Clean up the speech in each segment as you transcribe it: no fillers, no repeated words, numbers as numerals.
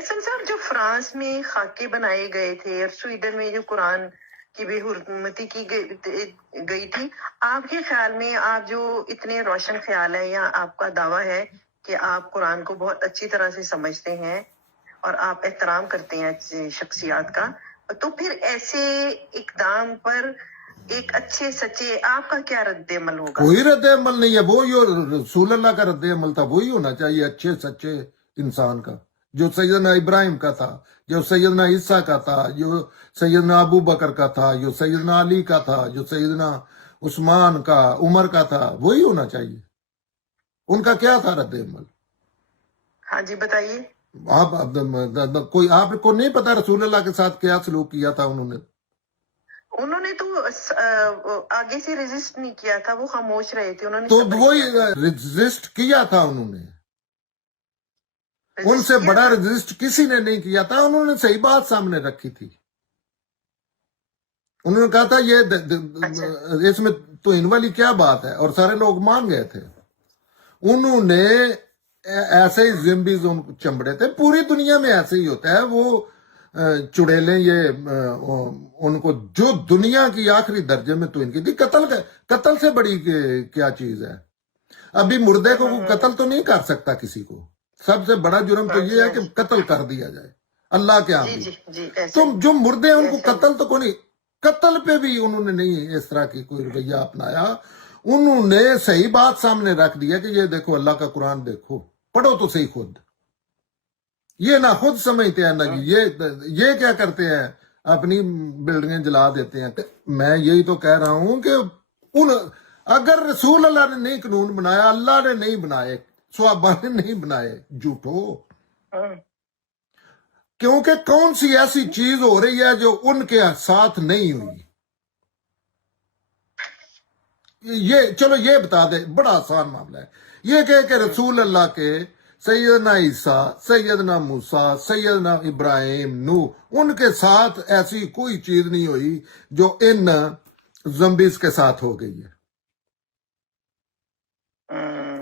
احسن صاحب جو فرانس میں خاکے بنائے گئے تھے اور سویڈن میں جو قرآن کی بے حرمتی کی گئی تھی، آپ کے خیال میں آپ جو اتنے روشن خیال ہے یا آپ کا دعویٰ ہے کہ آپ قرآن کو بہت اچھی طرح سے سمجھتے ہیں اور آپ احترام کرتے ہیں شخصیات کا، تو پھر ایسے اقدام پر ایک اچھے سچے آپ کا کیا رد عمل ہوگا؟ کوئی رد عمل نہیں ہے، وہی رسول اللہ کا رد عمل تھا، وہی ہونا چاہیے اچھے سچے انسان کا، جو سیدنا ابراہیم کا تھا، جو سیدنا عیسیٰ کا تھا، جو سیدنا ابو بکر کا تھا، جو سیدنا علی کا تھا، جو سیدنا عثمان کا، عمر کا تھا، وہی ہونا چاہیے۔ ان کا کیا تھا رد عمل؟ ہاں جی بتائیے۔ آپ کو نہیں پتا رسول اللہ کے ساتھ کیا سلوک کیا تھا انہوں نے تو آگے سے ریزسٹ نہیں کیا تھا، وہ خاموش رہے تھے، انہوں نے تو صبر وہی کیا تھا۔ ریزسٹ کیا تھا انہوں نے، ان resist سے کیا بڑا تھا۔ ریزسٹ کسی نے نہیں کیا تھا، انہوں نے صحیح بات سامنے رکھی تھی، انہوں نے کہا تھا یہ اس میں تو ان والی کیا بات ہے، اور سارے لوگ مان گئے تھے۔ انہوں نے ایسے ہی زمبی چمڑے تھے، پوری دنیا میں ایسے ہی ہوتا ہے، وہ چڑیلیں یہ ان کو جو دنیا کی آخری درجے میں تو ان کی تھی، قتل سے بڑی کیا چیز ہے؟ ابھی مردے کو قتل تو نہیں کر سکتا کسی کو، سب سے بڑا جرم تو یہ ہے کہ قتل کر دیا جائے اللہ کے ہاں بھی۔ تو جو مردے ہیں ان کو قتل تو کوئی نہیں، قتل پہ بھی انہوں نے نہیں اس طرح کی کوئی رویہ اپنایا، انہوں نے صحیح بات سامنے رکھ دیا کہ یہ دیکھو اللہ کا قرآن دیکھو، پڑھو تو صحیح خود، یہ نہ خود سمجھتے ہیں نہ یہ کیا کرتے ہیں، اپنی بلڈنگیں جلا دیتے ہیں۔ میں یہی تو کہہ رہا ہوں کہ اگر رسول اللہ نے نہیں قانون بنایا، اللہ نے نہیں بنائے، صحابہ نے نہیں بنائے، جھوٹو، کیونکہ کون سی ایسی چیز ہو رہی ہے جو ان کے ساتھ نہیں ہوئی؟ یہ چلو یہ بتا دے، بڑا آسان معاملہ ہے، یہ کہ رسول اللہ کے سیدنا عیسیٰ، سیدنا موسیٰ، سیدنا ابراہیم، نوح، ان کے ساتھ ایسی کوئی چیز نہیں ہوئی جو ان زمبیز کے ساتھ ہو گئی ہے،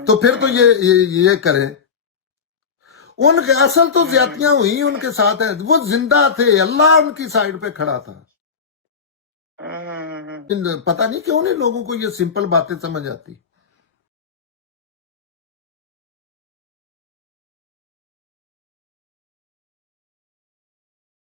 تو پھر تو یہ کریں۔ ان کے اصل تو زیادتیاں ہوئی ان کے ساتھ ہیں، وہ زندہ تھے، اللہ ان کی سائیڈ پہ کھڑا تھا۔ پتہ نہیں کیوں نہیں لوگوں کو یہ سمپل باتیں سمجھ آتی۔